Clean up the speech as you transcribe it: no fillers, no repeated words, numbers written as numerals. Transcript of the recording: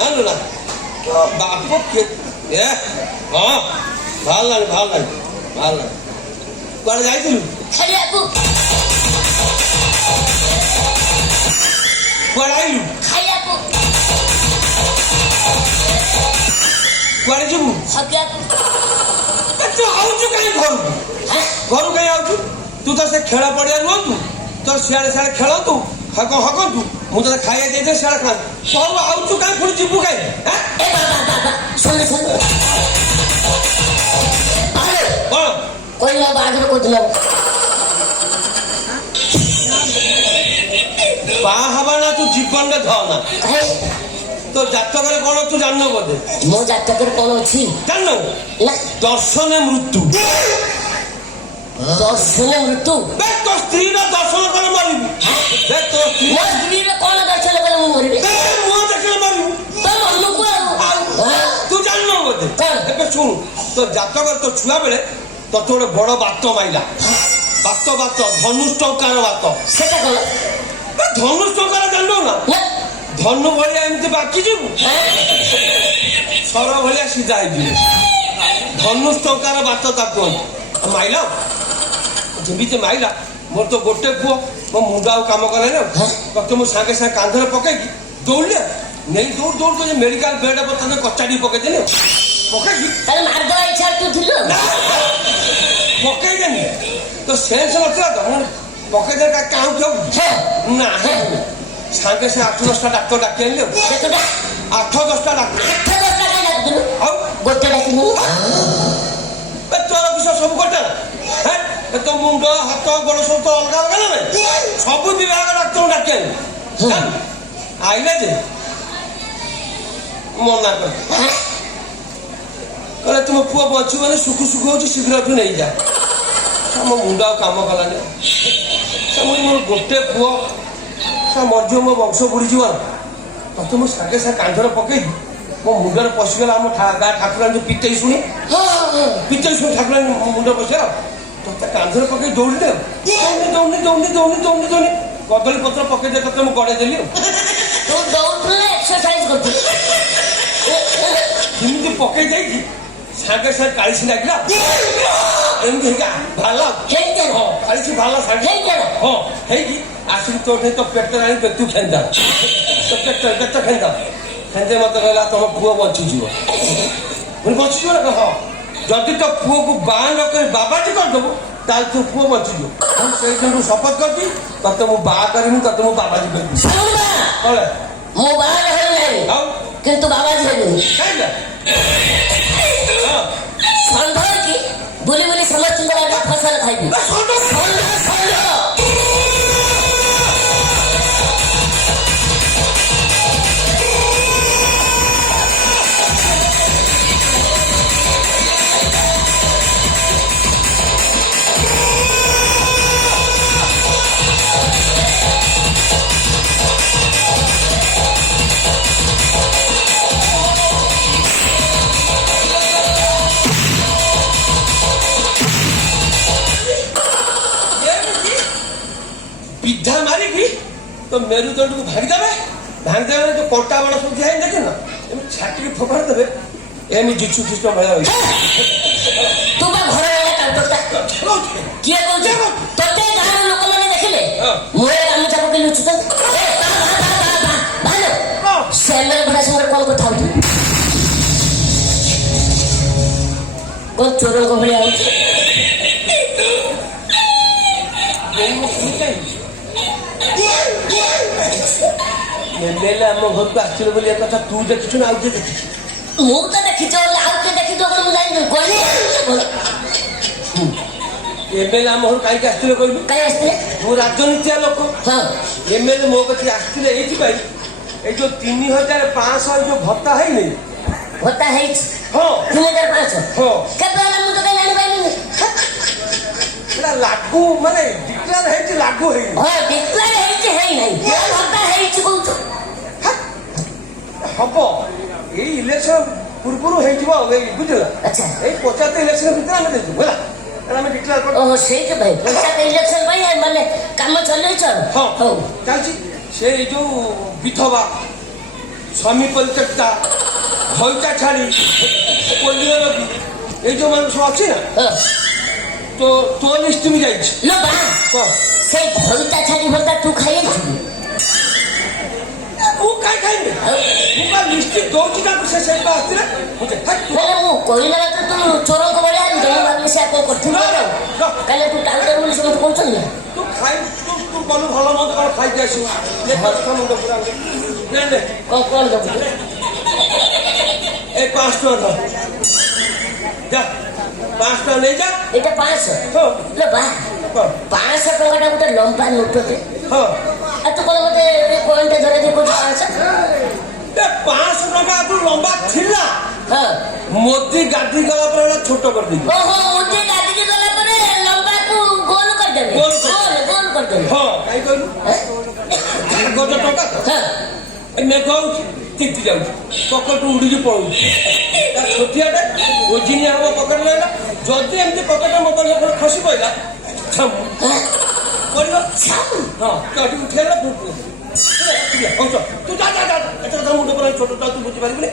ଜାଣିଲୁ ନା ବାପ କିଏ ଏ ହଁ ବାହାରିଲାଣି କୁଆଡ଼େ ଯାଇଥିଲୁ? ଖାଇବାକୁ। କୁଆଡ଼େ ଆଇଲୁ? ଖାଇବାକୁ। କୁଆଡ଼େ ଯିବୁ? ହଗିବାକୁ। ତୁ ଆଉଛୁ କାହିଁ ଘରୁ କାହିଁ ଆଉଛୁ? ତୁ ତ ସେ ଖେଳ ପଡ଼ିଆ ରୁହନ୍ତୁ ତୋର ସିଆଡ଼େ ଖେଳନ୍ତୁ ହଗନ୍ତୁ ମୁଁ ତତେ ଖାଇବା ଦେଇଦେ ସିଆଡ଼େ ଖାଆନ୍ତୁ ଘରୁ ଆଉଛୁ କାହିଁ ପୁଣି ଯିବୁ କାହିଁ? ଶୁଣ କ'ଣ କହିଲ ବାହାଘର କହୁଥିଲ? ବାହା ହବା ନା ତୁ ଜୀବନରେ ଧନା ତୋ ଜାତକରେ କ'ଣ ତୁ ଜାଣିନୁ ବୋଧେ? ମୋ ଜାତକରେ କ'ଣ ଅଛି ଜାଣିନୁ? ନା। ଦର୍ଶନେ ମୃତ୍ୟୁ। ଦର୍ଶନ ମୃତ୍ୟୁ? ତୋ ସ୍ତ୍ରୀର ଦର୍ଶନ କଲେ ମରିବୁ। ତୋ ସ୍ତ୍ରୀର କ'ଣ ଦର୍ଶନ କଲେ ମୁଁ ମରିବି? ମୁହଁ ଦେଖିଲେ ମରିବୁ। ତୋ ମନକୁ ତୁ ଜାଣିନୁ ବୋଧେ? ଏବେ ଶୁଣୁ ତୋ ଜାତକରେ ତୋ ଛୁଆ ବେଳେ ତୋତେ ଗୋଟେ ବଡ ବାତ ମାଇଲା। ବାତ ଧନୁଷ ଟଙ୍କାର ବାତ। ସେଟା କ'ଣ? ଧନୁଷ ଟଙ୍କାର ଜାଣିନୁ ନା? ଧନୁ ଭଳିଆ ଏମିତି ବାକି ଯିବୁ ସର ଭଳିଆ ସିଧା ହେଇଯିବୁ। ଧନୁଷ ଟଙ୍କାର ବାତ ତାକୁ ମାଇଲା ଯେମିତି ମାଇଲା ମୋର ତ ଗୋଟେ ପୁଅ ମୋ ମୁଣ୍ଡ ଆଉ କାମ କଲେ ନା ତତେ ମୁଁ ସାଙ୍ଗେ କାନ୍ଧରେ ପକେଇକି ଦୌଡ଼ିଲେ ନେଇ ଦୌଡ଼ ମେଡିକାଲ ବେଡ୍ ତତେ କଚାଡ଼ି ପକେଇଦେଲି ପକେଇକି ପକେଇଦେନି ତ ସେନ୍ସ ନଥିଲା ତ ପକେଇଦେଲେ କାଉଁ ନା ସାଙ୍ଗେ 8-10ଟା ଡାକ୍ତର ଡାକି ଆଣିଲି। 8-10ଟା ଡାକ୍ତର ଆଉ ଗୋଟେ ଡାକିନି ତୋର ବିଷୟ ସବୁ ଗୋଟେ ନା ତୋ ମୁଣ୍ଡ ହାତ ଗୋଡ ସବୁ ତ ଅଲଗା ଅଲଗା ନା ନାଇଁ ସବୁ ବିଭାଗ ଡାକ୍ତର ଡାକି ଆଣିଲି ଆଇଲେ ଯେ ମନା କହିଲେ ତୁମ ପୁଅ ବଞ୍ଚିବନି ସୁଖୁ ହଉଛି ଶୀଘ୍ର ତୁ ନେଇଯା। ମୋ ମୁଣ୍ଡ ଆଉ କାମ କଲାନି। ମୋର ଗୋଟେ ପୁଅ ମରିଯିବ ମୋ ବଂଶ ବୁଡ଼ିଯିବ ତତେ ମୁଁ ସାଙ୍ଗେ କାନ୍ଧରେ ପକେଇକି ମୋ ମୁଣ୍ଡରେ ପଶିଗଲା ଆମ ଗାଁ ଠାକୁରାଣୀ ଯୋଉ ପିତେଇ ଶୁଣି ଠାକୁରାଣୀ ମୁଣ୍ଡ ପଶିଗଲା ତତେ କାନ୍ଧରେ ପକେଇ ଦୌଡ଼ିଲେ ଦୌଡି କଦଳୀ ପତ୍ର ପକେଇ ଦେ ତତେ ମୁଁ ଗଡ଼େଇ ଦେଲି ଯେମିତି ପକେଇ ଦେଇକି ସାଙ୍ଗେ କାଳିସି ଲାଗିଲା ଏମିତି ଭାଲା କାଳିସି ଭାଲା ହଁ ହେଇକି ଆସିକି ତୋଠି ତୋ ପେଟରେ ଆଣି ତୁ ଖେନ୍ଦା ତୋ ପେଟ ଖେନ୍ଦା ମତେ କହିଲା ତମ ପୁଅ ବଞ୍ଚିଯିବ। ବଞ୍ଚିଯିବ ନା? ହଁ ଯଦି ତୋ ପୁଅକୁ ବାହା ନ କରି ବାବାଜୀ କରିଦେବୁ ତାହେଲେ ତୋ ପୁଅ ବଞ୍ଚିଯିବ। ମୁଁ ସେଇଦିନଠୁ ଶପଥ କରିଛି ତତେ ମୁଁ ବାହା କରିବି ତତେ ମୁଁ ବାବାଜୀ କରିବି। ମୁଁ ବାହା ଆଉ କିନ୍ତୁ ବାବାଜୀ ହେବିନି ସନ୍ଧ୍ୟାରେ ବୁଲି ସମସ୍ତଙ୍କର ଫସଲ ଖାଇବି। ବିଧା ମାରିକି ତ ମେରୁଦଣ୍ଡକୁ ଭାଙ୍ଗିଦେବେ ଯୋଉ କଣ୍ଟା ବାଣ ସବୁ ଦିଆ ହେଇନି ଦେଖିନ ଏମିତି ଛାଟିକି ଫୋପାଡ଼ି ଦେବେ ଏମିତି ଯୀଶୁ ଖ୍ରୀଷ୍ଟ ଭଳିଆ ହୋଇଛି। କିଏ କହୁଛି ତତେ ଗାଁର ଲୋକମାନେ ଦେଖିଲେ ମୁଁ ଗାମୁଛା ପକେଇ ଲୁଚୁଛନ୍ତି ସେମାନେ ଭଡ଼ା ସାଙ୍ଗରେ କ'ଣ କଥା ହଉଥିଲି କ'ଣ ଚୋରଙ୍କ ଭଳିଆ ହଉଛି। ଆମ ଘରକୁ ଆସିଥିଲେ ବୋଲି କଥା ତୁ ଦେଖିଛୁ ନା ଆଉ କିଏ ଦେଖିଛୁ? ମୁଁ ତ ଦେଖିଛ ଆଉ କିଏ ଦେଖିଛ ମୁଁ ଜାଣିଛୁ ଏମଏଲଏ ଆମ ଘରୁ କାହିଁକି ଆସିଥିଲେ କହିଲୁ? କାହିଁ ଆସିଥିଲେ? ମୁଁ ରାଜନୀତିଆ ଲୋକ। ଏମଏଲଏ ମୋ କତିକି ଆସିଥିଲେ ଏଇଥିପାଇଁ ଏଇ ଯୋଉ 3500 ଯୋଉ ଭତ୍ତା ହେଇନି ଭତ୍ତା ହେଇଛି 3500 କେବେ ହେଲା ମୁଁ ତ କାହିଁ ଜାଣିପାରିଲିନି। ସେଟା ଲାଗୁ ମାନେ ଡିକ୍ଲାର ହେଇଛି ଲାଗୁ ହେଇନି। ଡିକ୍ଲାର ହେଇଛି ହେଇନାହିଁ ଭତ୍ତା ହେଇଛି କହୁଛୁ ହବ ଏଇ ଇଲେକ୍ସନ ପୂର୍ବରୁ ହେଇଯିବ ବୁଝିଲ। ଆଚ୍ଛା ଏଇ ପଞ୍ଚାୟତ ଇଲେକ୍ସନ ଭିତରେ ଆମେ ଦେଇଛୁ ହେଲା ଆମେ ଡିକ୍ଲାର କରିବୁ। ଓହୋ ସେଇଥିପାଇଁ ପଞ୍ଚାୟତ ଇଲେକ୍ସନ ପାଇଁ ମାନେ କାମ ଚଲେଇଛ? ହଁ ହଉ ଚାଲିଛି। ସେ ଯୋଉ ବିଧବା স্বামী পরিত্যক্তা ভয়টা ছাড়ি পল্লীরবী এই যে মানুষ আছে না হ্যাঁ তো তোর লিস্ট তুমি যাইছি লো বা সেই ভলতা ছাড়ি ভলতা তু খাইয়ে দিবি ମୁଁ କାଇଁ ଖାଇବି ମୁଁ ବା ଲିଷ୍ଟି ଦଉଛି ତାକୁ ସେ ସେଇଠୁ ଆସିଥିଲେ ହେଲେ ମୁଁ କହିଲା ତ ତୁ ଚୋରଙ୍କ ଭଳିଆ ମୁଁ ଭାବିଲି ସେ କଣ କରୁଥିଲୁ କାଲି ତୁ ଟାଉଟର ବୋଲି ସମସ୍ତେ କହୁଛନ୍ତି ନା ତୁ ଖାଇ ତୁ ଗଲୁ ଭଲ ମନ୍ଦ କଣ ଖାଇକି ଆସିବୁ ମୁଣ୍ଡ ପୁରା କଣ ଦବୁ ଏ 5 ଟଙ୍କା ଧର ଯା 5 ଟଙ୍କା ନେଇଯା এটা 500 ହଁ লো বা 500 ଟଙ୍କାଟା ଗୋଟେ ଲମ୍ବା ନୋଟଟେ ହଁ ଆଉ ତୁ କଣ ମତେ ପଏଣ୍ଟ ଧରେ ଦେଇ କହୁଛୁ 500 ଏ 500 ଟଙ୍କା ଆଗରୁ ଲମ୍ବା ଥିଲା ହଁ ମୋଦି ଗାଧି ଗଲା ପରେ ଏଇଟା ଛୋଟ କରିଦେଇଛି ଓହୋ ମୋଦି ଗାଦିକି ଗଲା ପରେ ଲମ୍ବାକୁ ଗୋଲ କରିଦେବେ ଗୋଲ କରିଦେବେ ହଁ କାଇଁ କହିଲୁ ଗଜ ଟଙ୍କା ହଁ ଏ ମେଘ ହଉଛି ତିନ୍ତି ଯାଉଛି ପକେଟ ଉଡ଼ିକି ପଳଉଛି ତା ଛୋଟିଆଟା ଓଜିନିଆ ହବ ପକେଟ ରହିଲା ଯଦି ଏମିତି ପକେଟ ମୋବାଇଲ ଖସି ପଇଲା ଛାମୁ ପଡ଼ିବ ହଁ କାଠି ଉଠିଗଲା ତୁ ଯା ଯା ଯା ଏତେ କଥା ମୁଣ୍ଡ ପରେ ଛୋଟ ତୁ ବୁଝିପାରିବୁନି